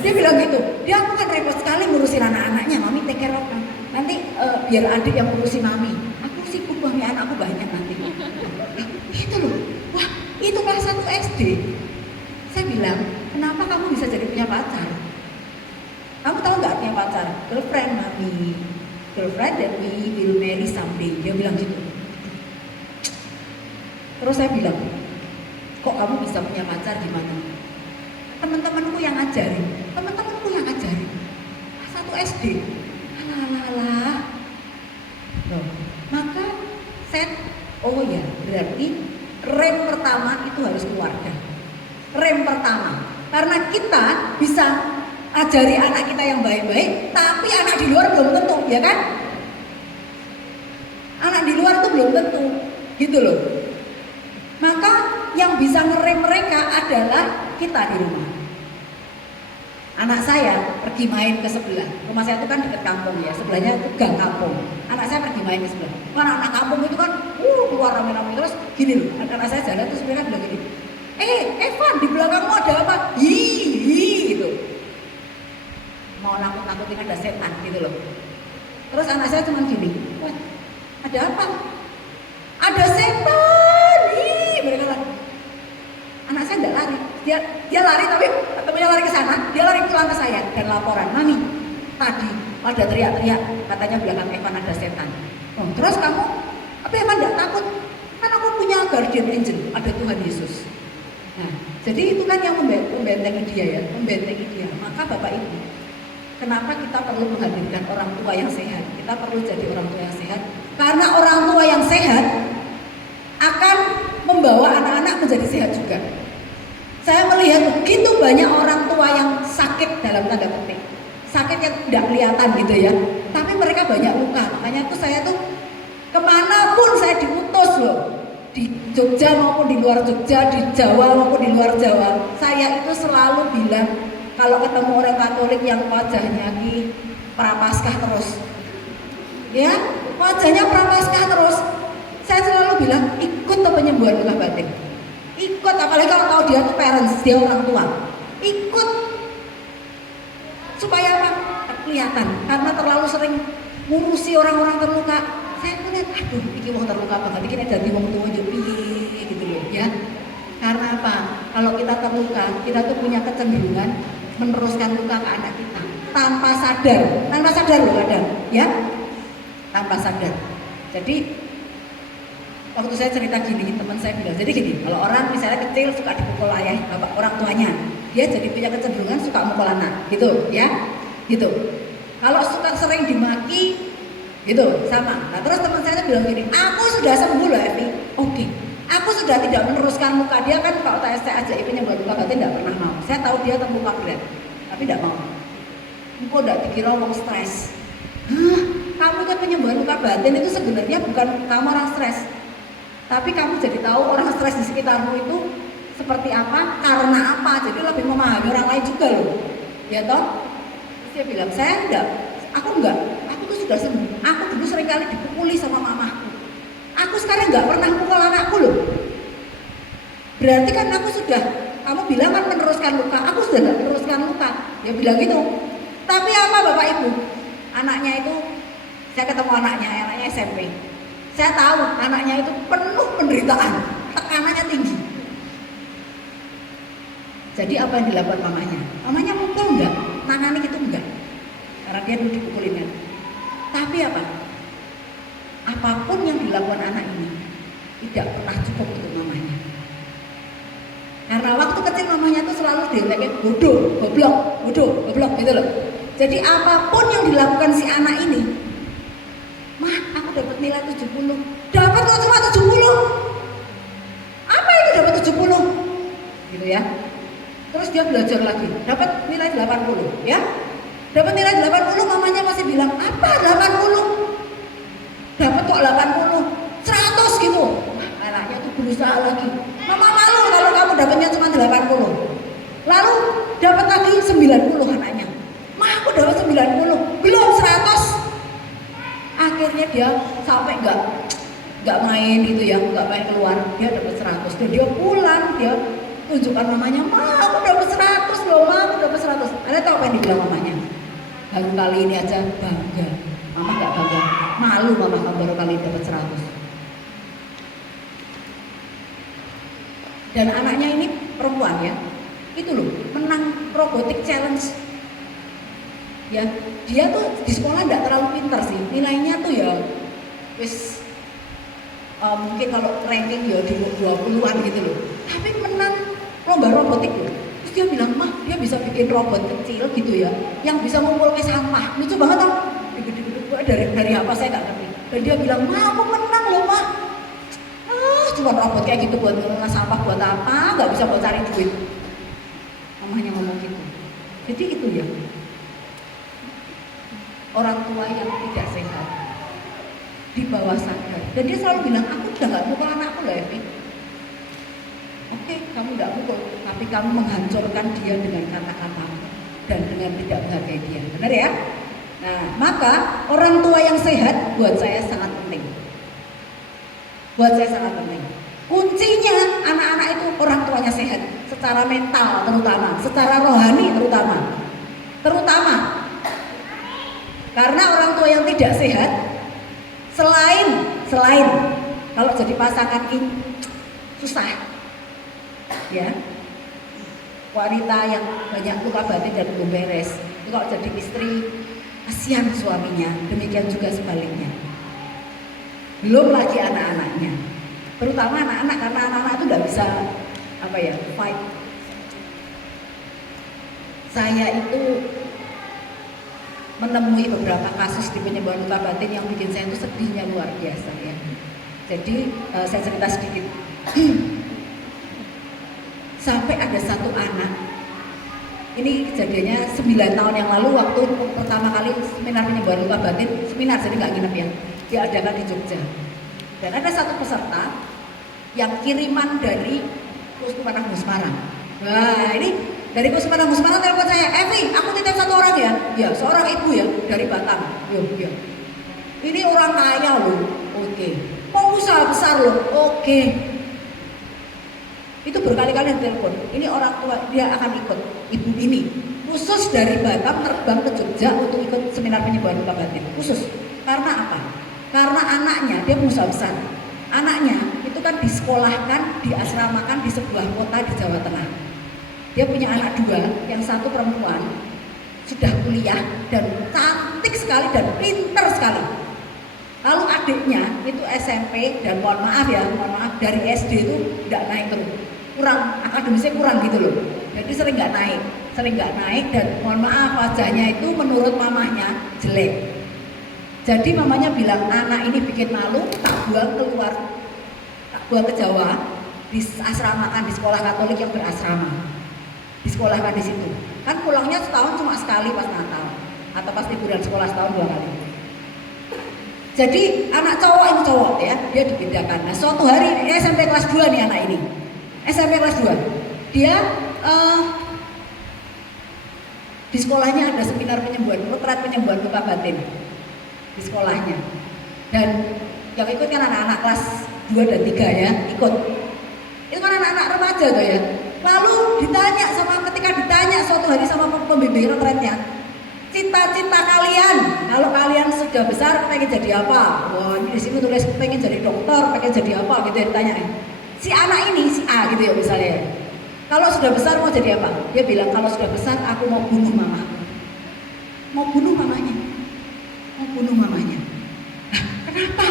Dia bilang gitu. Dia aku kan repot sekali ngurusin anak-anaknya. Mami take care of them. Nanti biar adik yang ngurusin mami. Aku sibuk mami, anakku banyak nanti. Itu loh. Wah, itu kelas 1 SD. Saya bilang, kenapa kamu bisa jadi punya pacar? Kamu tahu nggak punya pacar? Girlfriend mami. Girlfriend that we will marry someday. Dia bilang gitu. Terus saya bilang, kok kamu bisa punya pacar gimana? Teman-temanku yang ngajarin. Kelas 1 SD. Alah. Loh, maka ya berarti rem pertama itu harus keluarga. Rem pertama. Karena kita bisa ajari anak kita yang baik-baik, tapi anak di luar belum tentu, ya kan? Anak di luar itu belum tentu, gitu loh. Maka yang bisa ngerem mereka adalah kita di rumah. Anak saya pergi main ke sebelah. Rumah saya itu kan dekat kampung ya, sebelahnya itu gang kampung. Anak saya pergi main ke sebelah. Karena anak kampung itu kan keluar rame-rame terus gini loh. Anak saya jalan terus mereka bilang gini, Evan di belakangmu ada apa? Hi gitu. Mau nakut-nakutin ada setan gitu loh. Terus anak saya cuma gini, wah ada apa? Ada setan. Mereka lari. Anak saya enggak lari. Dia lari tapi temannya lari ke sana, dia lari pulang ke saya dan laporan, "Mami, tadi pada teriak-teriak katanya belakang Evan ada setan. Oh, terus kamu, apa Evan tidak takut? Kan aku punya guardian angel, ada Tuhan Yesus. Nah, jadi itu kan yang membentengi dia ya, membentengi dia. Maka Bapak Ibu, kenapa kita perlu menghadirkan orang tua yang sehat? Kita perlu jadi orang tua yang sehat, karena orang tua yang sehat akan membawa anak-anak menjadi sehat juga. Saya melihat begitu banyak orang tua yang sakit dalam tanda petik, sakit yang tidak kelihatan gitu ya, tapi mereka banyak luka. Makanya tuh saya tuh kemanapun saya diutus loh, di Jogja maupun di luar Jogja, di Jawa maupun di luar Jawa, saya itu selalu bilang kalau ketemu orang Katolik yang wajahnya di Prapaskah terus, ya wajahnya Prapaskah terus, saya selalu bilang ikut ke penyembuhan luka batin, ikut, apalagi kalau tahu dia tuh parents, dia orang tua, ikut supaya apa? Kelihatan, karena terlalu sering ngurusi orang-orang terluka. Saya melihat, aduh, ini wong terluka banget, ini jadi wong tua juga piye gitu loh ya. Karena apa? Kalau kita terluka, kita tuh punya kecenderungan meneruskan luka ke anak kita tanpa sadar loh kadang, ya, tanpa sadar. Jadi waktu saya cerita gini, teman saya bilang, jadi gini, kalau orang misalnya kecil suka dipukul ayah, bapak orang tuanya, dia jadi punya kecenderungan suka mukul anak, gitu, ya, gitu. Kalau suka sering dimaki, gitu, sama. Nah terus teman saya bilang gini, aku sudah sembuh loh Evi, oke. Aku sudah tidak meneruskan luka dia kan, kalau saya ajak penyembuhan luka batin tidak pernah mau. Saya tahu dia terluka berat, tapi tidak mau. Engkau tidak dikira orang stres. Hah? Kamu ikut penyembuhan luka batin itu sebenarnya bukan kamu orang stres, tapi kamu jadi tahu orang stres di sekitarmu itu seperti apa, karena apa. Jadi lebih memahami orang lain juga loh, ya toh. Terus dia bilang, saya enggak, aku enggak, aku tuh sudah sembuh. Aku dulu sering kali dipukuli sama mamaku. Aku sekarang nggak pernah pukul anakku loh. Berarti kan aku sudah, kamu bilang kan meneruskan luka, aku sudah nggak meneruskan luka. Dia bilang gitu. Tapi apa Bapak Ibu? Anaknya itu, saya ketemu anaknya SMP. Saya tahu anaknya itu penuh penderitaan, tekanannya tinggi. Jadi apa yang dilakukan mamanya? Mamanya mukul enggak? Nangani gitu enggak? Karena dia dulu dipukulin kan. Tapi apa? Apapun yang dilakukan anak ini tidak pernah cukup untuk mamanya. Karena waktu kecil mamanya tuh selalu dilekin bodoh, goblok gitu loh. Jadi apapun yang dilakukan si anak ini, mah aku dapat nilai 70. Dapat kok cuma 70. Apa itu dapat 70? Gitu ya. Terus dia belajar lagi, dapat nilai 80 ya. Dapat nilai 80, mamanya masih bilang, "Apa 80?" Dapat kok 80, 100 gitu. Anaknya tuh berusaha lagi. Mama malu kalau kamu dapatnya cuma 80. Lalu dapat lagi 90 anaknya. Mah aku dapat 90, belum 100. Akhirnya dia sampai nggak main itu ya, nggak main keluar. Dia dapat 100. Dan dia pulang, dia tunjukkan mamanya, "Ma, aku dapat 100 loh, Ma, aku dapat 100." Anda tahu apa yang dibilang mamanya? Baru kali ini aja bangga. Mama nggak bangga, malu mama kamu baru kali dapat 100. Dan anaknya ini perempuan ya, itu loh menang robotik challenge. Ya, dia tuh di sekolah nggak terlalu pintar sih, nilainya tuh ya, wis mungkin kalau ranking ya di 20-an gitu loh. Tapi menang lomba robotik loh. Terus dia bilang, "Mah, dia bisa bikin robot kecil gitu ya, yang bisa ngumpul ke sampah." Lucu banget dong. Dari apa saya nggak ngerti. Dan dia bilang, "Ma, aku menang loh, Ma." Cuma robot kayak gitu buat ngelola sampah buat apa? Nggak bisa buat cari duit. Mamanya ngomong gitu. Jadi itu ya. Orang tua yang tidak sehat di bawah sadar. Dan dia selalu bilang, "Aku udah nggak mukul anakku loh, Evi." Oke, kamu nggak mukul, tapi kamu menghancurkan dia dengan kata-kata dan dengan tidak menghargai dia. Benar ya? Nah, maka orang tua yang sehat buat saya sangat penting. Buat saya sangat penting. Kuncinya anak-anak itu orang tuanya sehat, secara mental terutama, secara rohani terutama. Karena orang tua yang tidak sehat, selain kalau jadi pasangan ini susah, ya. Wanita yang banyak luka batin dan belum beres, itu kalau jadi istri kasihan suaminya, demikian juga sebaliknya. Belum lagi anak-anaknya, terutama anak-anak, karena anak-anak itu nggak bisa fight. Saya itu menemui beberapa kasus di penyembuhan luka batin yang bikin saya itu sedihnya luar biasa ya. Jadi saya cerita sedikit. Sampai ada satu anak, ini kejadiannya 9 tahun yang lalu waktu pertama kali seminar penyembuhan luka batin, seminar jadi nggak nginep ya, diadakan di Jogja. Dan ada satu peserta yang kiriman dari Kuskupanang Semarang. Nah ini dari Kuskupanang Semarang telepon saya, Evi, aku titip satu orang ya. Ya, seorang ibu ya dari Batam. Ya. Ini orang kaya loh. Oke. Pengusaha besar loh. Oke. Itu berkali-kali telepon. Ini orang tua, dia akan ikut. Ibu ini khusus dari Batam terbang ke Jogja untuk ikut seminar penyembuhan luka batin. Khusus. Karena apa? Karena anaknya, dia pengusaha besar. Anaknya itu kan disekolahkan, diasramakan di sebuah kota di Jawa Tengah. Dia punya anak 2, yang satu perempuan, sudah kuliah dan cantik sekali dan pinter sekali. Lalu adiknya itu SMP dan mohon maaf dari SD itu tidak naik terus, kurang akademisnya kurang gitu loh. Jadi sering nggak naik dan mohon maaf wajahnya itu menurut mamanya jelek. Jadi mamanya bilang anak ini bikin malu, tak buang ke Jawa, diasramakan di sekolah Katolik yang berasrama, disekolahkan di situ. Kan pulangnya setahun cuma sekali pas Natal atau pas liburan sekolah setahun 2 kali. Jadi anak cowok ya, dia dibedakan. Nah suatu hari ini SMP kelas 2 nih anak ini, SMP kelas 2, dia di sekolahnya ada seminar potret penyembuhan luka batin di sekolahnya, dan yang ikut kan anak-anak kelas 2 dan 3 ya, ikut. Itu kan anak-anak remaja tuh ya. Lalu ketika ditanya suatu hari sama pembimbing retretnya, cita-cita kalian kalau kalian sudah besar pengen jadi apa? Wah ini di sini tulis pengen jadi dokter, pengen jadi apa gitu ya ditanya. Si anak ini si A gitu ya misalnya. Kalau sudah besar mau jadi apa? Dia bilang kalau sudah besar aku mau bunuh mama. Mau bunuh mamanya. Nah, kenapa?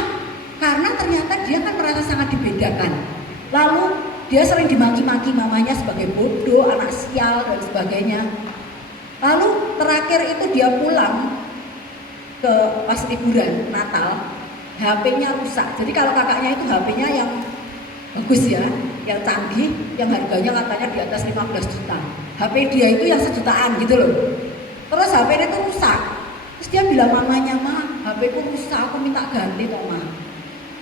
Karena ternyata dia kan merasa sangat dibedakan. Lalu dia sering dimaki-maki mamanya sebagai bodoh, anak sial dan sebagainya. Lalu terakhir itu dia pulang ke pas liburan Natal, HP-nya rusak. Jadi kalau kakaknya itu HP-nya yang bagus ya, yang canggih, yang harganya katanya di atas 15 juta. HP dia itu yang 1 jutaan gitu loh. Terus HP-nya itu rusak. Terus dia bilang mamanya, "Ma, HP-ku rusak, aku minta ganti toh, Ma."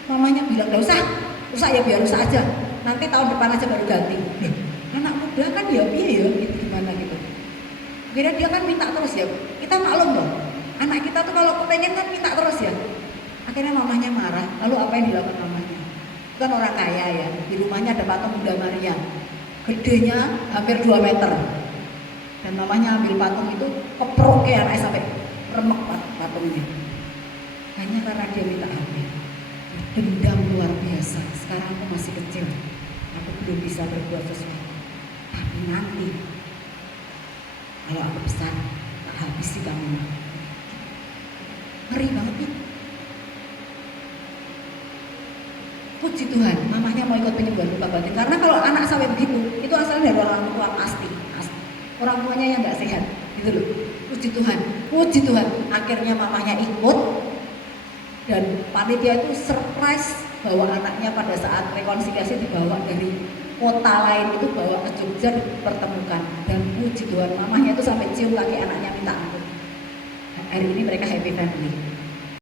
Mamanya bilang, "Enggak usah, rusak ya biar rusak aja. Nanti tahun depan aja baru ganti." Anak muda kan ya piye ya gitu gimana gitu. Akhirnya dia kan minta terus ya. Kita maklum loh. Anak kita tuh kalau kepengen kan minta terus ya. Akhirnya mamanya marah. Lalu apa yang dilakukan mamanya? Kan orang kaya ya. Di rumahnya ada patung Bunda Maria. Gedenya hampir 2 meter. Dan mamanya ambil patung itu keprok ya anaknya sampai remek patungnya. Hanya karena dia minta HP. Dendam luar biasa. Sekarang aku masih kecil. Aku belum bisa berbuat sesuatu. Tapi nanti kalau aku besar, tak habisi kamu. Ngeri banget nih. Puji Tuhan, mamanya mau ikut penyembuhan luka batin. Karena kalau anak sampai begitu, itu asalnya dari orang tua pasti. Orang tuanya yang nggak sehat, gitu loh. Puji Tuhan. Akhirnya mamanya ikut dan panitia itu surprise bahwa anaknya pada saat rekonsiliasi dibawa dari kota lain itu bawa ke Jogja dipertemukan, dan puji Tuhan mamanya itu sampai cium kaki anaknya minta ampun. Hari ini mereka happy family.